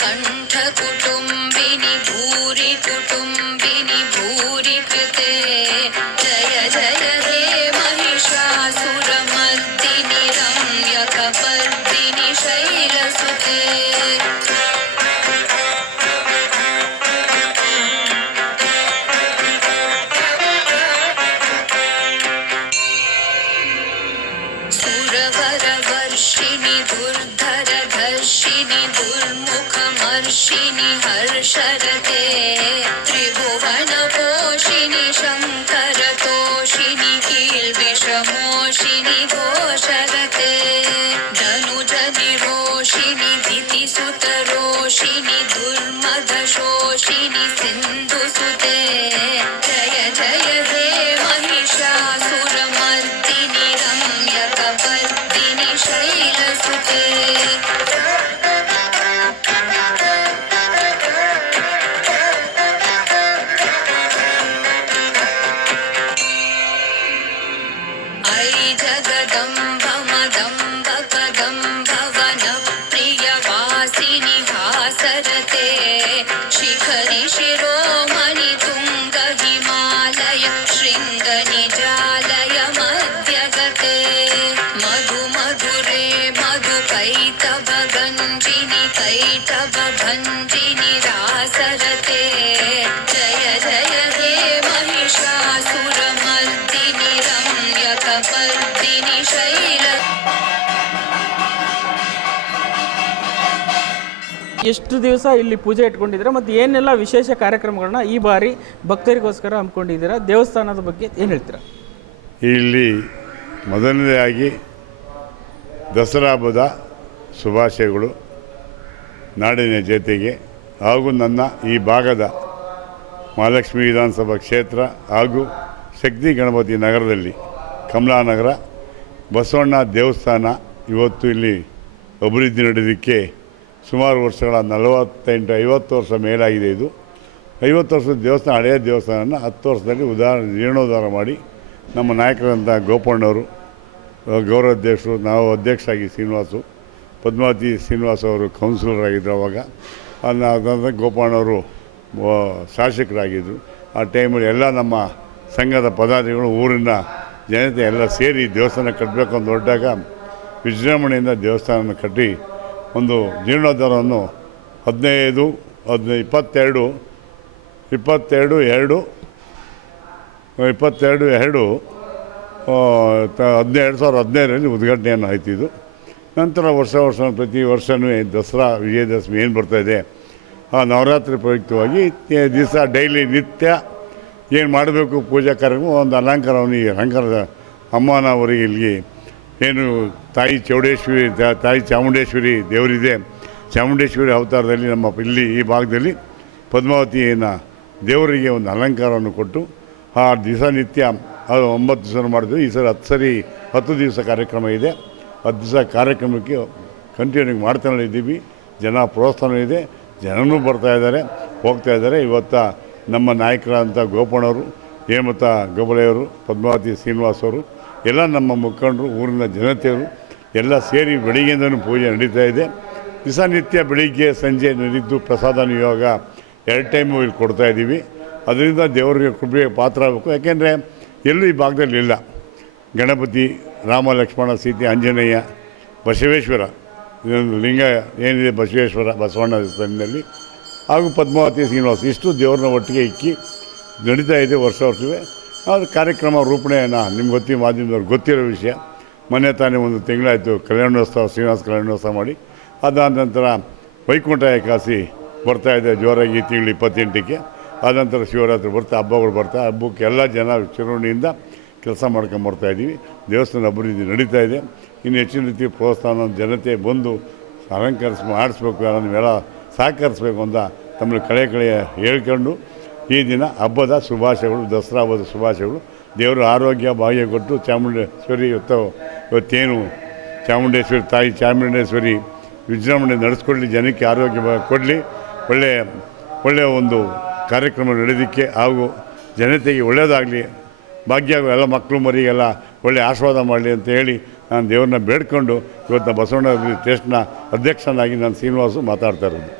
కంఠ కుటుంబిని భూరి కుటుంబ दुर्मुखमर्षिणि ಎಷ್ಟು ದಿವಸ ಇಲ್ಲಿ ಪೂಜೆ ಇಟ್ಕೊಂಡಿದ್ದೀರಾ ಮತ್ತು ಏನೆಲ್ಲ ವಿಶೇಷ ಕಾರ್ಯಕ್ರಮಗಳನ್ನ ಈ ಬಾರಿ ಭಕ್ತರಿಗೋಸ್ಕರ ಹಮ್ಮಿಕೊಂಡಿದ್ದೀರಾ? ದೇವಸ್ಥಾನದ ಬಗ್ಗೆ ಏನು ಹೇಳ್ತೀರಾ? ಇಲ್ಲಿ ಮೊದಲನೇದಾಗಿ ದಸರಾ ಹಬ್ಬದ ಶುಭಾಶಯಗಳು ನಾಡಿನ ಜೊತೆಗೆ ಹಾಗೂ ನನ್ನ ಈ ಭಾಗದ ಮಹಾಲಕ್ಷ್ಮಿ ವಿಧಾನಸಭಾ ಕ್ಷೇತ್ರ ಹಾಗೂ ಶಕ್ತಿ ಗಣಪತಿ ನಗರದಲ್ಲಿ ಕಮಲಾನಗರ ಬಸವಣ್ಣ ದೇವಸ್ಥಾನ ಇವತ್ತು ಇಲ್ಲಿ ಅಭಿವೃದ್ಧಿ ನಡೆಯೋದಕ್ಕೆ ಸುಮಾರು ವರ್ಷಗಳ, ನಲವತ್ತೆಂಟು, ಐವತ್ತು ವರ್ಷ ಮೇಲಾಗಿದೆ ಇದು. ಐವತ್ತು ವರ್ಷದ ದೇವಸ್ಥಾನ, ಹಳೆಯ ದೇವಸ್ಥಾನನ ಹತ್ತು ವರ್ಷದಲ್ಲಿ ಉದಾಹರಣೆ, ಜೀರ್ಣೋದ್ಧಾರ ಮಾಡಿ ನಮ್ಮ ನಾಯಕರಂಥ ಗೋಪಣ್ಣವರು ಗೌರವಾಧ್ಯಕ್ಷರು ನಾವು ಅಧ್ಯಕ್ಷರಾಗಿ ಶ್ರೀನಿವಾಸು, ಪದ್ಮಾವತಿ ಶ್ರೀನಿವಾಸ್ ಅವರು ಕೌನ್ಸಿಲರ್ ಆಗಿದ್ದರು ಅವಾಗ. ಅದಾದ ಗೋಪಣ್ಣವರು ಶಾಸಕರಾಗಿದ್ದರು ಆ ಟೈಮಲ್ಲಿ ಎಲ್ಲ ನಮ್ಮ ಸಂಘದ ಪದಾಧಿಗಳು, ಊರಿನ ಜನತೆ ಎಲ್ಲ ಸೇರಿ ದೇವಸ್ಥಾನ ಕಟ್ಟಬೇಕು ಅಂತ ಹೊರಟಾಗ ವಿಜೃಂಭಣೆಯಿಂದ ದೇವಸ್ಥಾನ ಕಟ್ಟಿ ಒಂದು ಜೀರ್ಣೋದ್ಧಾರವನ್ನು ಹದಿನೈದು, ಹದಿನೈ, ಇಪ್ಪತ್ತೆರಡು ಇಪ್ಪತ್ತೆರಡು, ಎರಡು ಇಪ್ಪತ್ತೆರಡು, ಎರಡು ಹದಿನೈದು, ಎರಡು ಸಾವಿರದ ಹದಿನೈದರಲ್ಲಿ ಉದ್ಘಾಟನೆಯನ್ನು ಆಯ್ತಿದ್ದು ನಂತರ ವರ್ಷ ವರ್ಷ, ಪ್ರತಿ ವರ್ಷವೂ ದಸರಾ, ವಿಜಯದಶಮಿ ಏನು ಬರ್ತಾಯಿದೆ ಆ ನವರಾತ್ರಿ ಪ್ರಯುಕ್ತವಾಗಿ ದಿವಸ ಡೈಲಿ ನಿತ್ಯ ಏನು ಮಾಡಬೇಕು ಪೂಜಾ ಕಾರ್ಯಕ್ರಮ? ಒಂದು ಅಲಂಕಾರವನ್ನು ಈ ಅಲಂಕಾರದ ಅಮ್ಮನವರಿಗೆ ಇಲ್ಲಿ ಏನು ತಾಯಿ ಚೌಡೇಶ್ವರಿ ತಾಯಿ ಚಾಮುಂಡೇಶ್ವರಿ ದೇವರಿದೆ. ಚಾಮುಂಡೇಶ್ವರಿ ಅವತಾರದಲ್ಲಿ ನಮ್ಮ ಇಲ್ಲಿ ಈ ಭಾಗದಲ್ಲಿ ಪದ್ಮಾವತಿಯನ್ನು ದೇವರಿಗೆ ಒಂದು ಅಲಂಕಾರವನ್ನು ಕೊಟ್ಟು, ಆ ದಿವಸ ನಿತ್ಯ ಅದು ಒಂಬತ್ತು ದಿವಸ ಮಾಡಿದ್ವಿ ಈ ಸಲ ಹತ್ತು ಸರಿ, ಹತ್ತು ದಿವಸ ಕಾರ್ಯಕ್ರಮ ಇದೆ. ಹತ್ತು ದಿವಸ ಕಾರ್ಯಕ್ರಮಕ್ಕೆ ಕಂಟಿನ್ಯೂ ಮಾಡ್ತಾನೆ ಇದ್ದೀವಿ. ಜನ ಪ್ರೋತ್ಸಾಹ ಇದೆ. ಜನನೂ ಬರ್ತಾ ಇದ್ದಾರೆ, ಹೋಗ್ತಾ ಇದ್ದಾರೆ. ಇವತ್ತ ನಮ್ಮ ನಾಯಕರಾದಂಥ ಗೋಪಣ್ಣವರು, ಹೇಮತ ಗೋಬಳೆಯವರು ಪದ್ಮಾವತಿ ಶ್ರೀನಿವಾಸ್ ಅವರು ಎಲ್ಲ ನಮ್ಮ ಮುಖಂಡರು, ಊರಿನ ಜನತೆಯರು ಎಲ್ಲ ಸೇರಿ ಬೆಳಿಗ್ಗೆಯಿಂದನೂ ಪೂಜೆ ನಡೀತಾ ಇದೆ. ದಿವಸ ನಿತ್ಯ ಬೆಳಿಗ್ಗೆ, ಸಂಜೆ ನಡೀತು ಪ್ರಸಾದ ನಿಯೋಗ ಎರಡು ಟೈಮು ಇಲ್ಲಿ ಕೊಡ್ತಾ ಇದ್ದೀವಿ. ಅದರಿಂದ ದೇವರಿಗೆ ಕೃಪೆಗೆ ಪಾತ್ರ ಆಗಬೇಕು. ಯಾಕೆಂದರೆ ಎಲ್ಲೂ ಈ ಭಾಗದಲ್ಲಿ ಇಲ್ಲ. ಗಣಪತಿ, ರಾಮ, ಲಕ್ಷ್ಮಣ, ಸೀತೆ, ಆಂಜನೇಯ, ಬಸವೇಶ್ವರ, ಇದೊಂದು ಲಿಂಗ ಏನಿದೆ ಬಸವೇಶ್ವರ, ಬಸವಣ್ಣ ದೇವಸ್ಥಾನದಲ್ಲಿ ಹಾಗೂ ಪದ್ಮಾವತಿ ಶ್ರೀನಿವಾಸ. ಇಷ್ಟು ದೇವ್ರನ್ನ ಒಟ್ಟಿಗೆ ಇಕ್ಕಿ ನಡೀತಾ ಇದೆ ವರ್ಷ ವರ್ಷವೇ. ಅದು ಕಾರ್ಯಕ್ರಮ ರೂಪಣೆಯನ್ನು ನಿಮ್ಗೆ ಗೊತ್ತಿ ಮಾಧ್ಯಮದವ್ರು ಗೊತ್ತಿರೋ ವಿಷಯ. ಮೊನ್ನೆ ತಾನೇ ಒಂದು ತಿಂಗಳಾಯಿತು ಕಲ್ಯಾಣೋತ್ಸವ, ಶ್ರೀನಿವಾಸ ಕಲ್ಯಾಣೋತ್ಸವ ಮಾಡಿ. ಅದಾದ ನಂತರ ವೈಕುಂಠ ಬರ್ತಾ ಇದೆ, ಜೋರಾಗಿ ಈ ತಿಂಗಳು ಇಪ್ಪತ್ತೆಂಟಕ್ಕೆ. ಆದ ನಂತರ ಶಿವರಾತ್ರಿ ಬರ್ತಾ, ಹಬ್ಬಗಳು ಬರ್ತಾ, ಹಬ್ಬಕ್ಕೆ ಎಲ್ಲ ಜನ ಚುನಾವಣೆಯಿಂದ ಕೆಲಸ ಮಾಡ್ಕೊಂಬರ್ತಾ ಇದ್ದೀವಿ. ದೇವಸ್ಥಾನ ಅಭಿವೃದ್ಧಿ ನಡೀತಾ ಇದೆ. ಇನ್ನು ಹೆಚ್ಚಿನ ರೀತಿ ಪ್ರೋತ್ಸಾಹ ಜನತೆ ಬಂದು ಅಲಂಕರಿಸ್ ಮಾಡಿಸ್ಬೇಕು ಎಲ್ಲ ಸಹಕರಿಸ್ಬೇಕು ಅಂತ ತಮ್ಮಲ್ಲಿ ಕಳೆ ಕಳೆ ಹೇಳ್ಕೊಂಡು ಈ ದಿನ ಹಬ್ಬದ ಶುಭಾಶಯಗಳು, ದಸರಾ ಹಬ್ಬದ ಶುಭಾಶಯಗಳು. ದೇವರು ಆರೋಗ್ಯ ಭಾಗ್ಯ ಕೊಟ್ಟು ಚಾಮುಂಡೇಶ್ವರಿ ಇವತ್ತು ಇವತ್ತೇನು ಚಾಮುಂಡೇಶ್ವರಿ ತಾಯಿ ಚಾಮುಂಡೇಶ್ವರಿ ವಿಜೃಂಭಣೆ ನಡೆಸ್ಕೊಡ್ಲಿ ಜನಕ್ಕೆ ಆರೋಗ್ಯ ಕೊಡಲಿ. ಒಳ್ಳೆಯ ಒಳ್ಳೆಯ ಒಂದು ಕಾರ್ಯಕ್ರಮ ನಡೆಯೋದಕ್ಕೆ ಹಾಗೂ ಜನತೆಗೆ ಒಳ್ಳೆಯದಾಗಲಿ. ಭಾಗ್ಯ ಎಲ್ಲ ಮಕ್ಕಳು, ಮರಿಗೆಲ್ಲ ಒಳ್ಳೆಯ ಆಶೀರ್ವಾದ ಮಾಡಲಿ ಅಂತ ಹೇಳಿ ನಾನು ದೇವ್ರನ್ನ ಬೇಡ್ಕೊಂಡು ಇವತ್ತು ಬಸವಣ್ಣ ಟ್ರಸ್ಟ್ನ ಅಧ್ಯಕ್ಷನಾಗಿ ನಾನು ಶ್ರೀನಿವಾಸು ಮಾತಾಡ್ತಾ ಇರೋದು.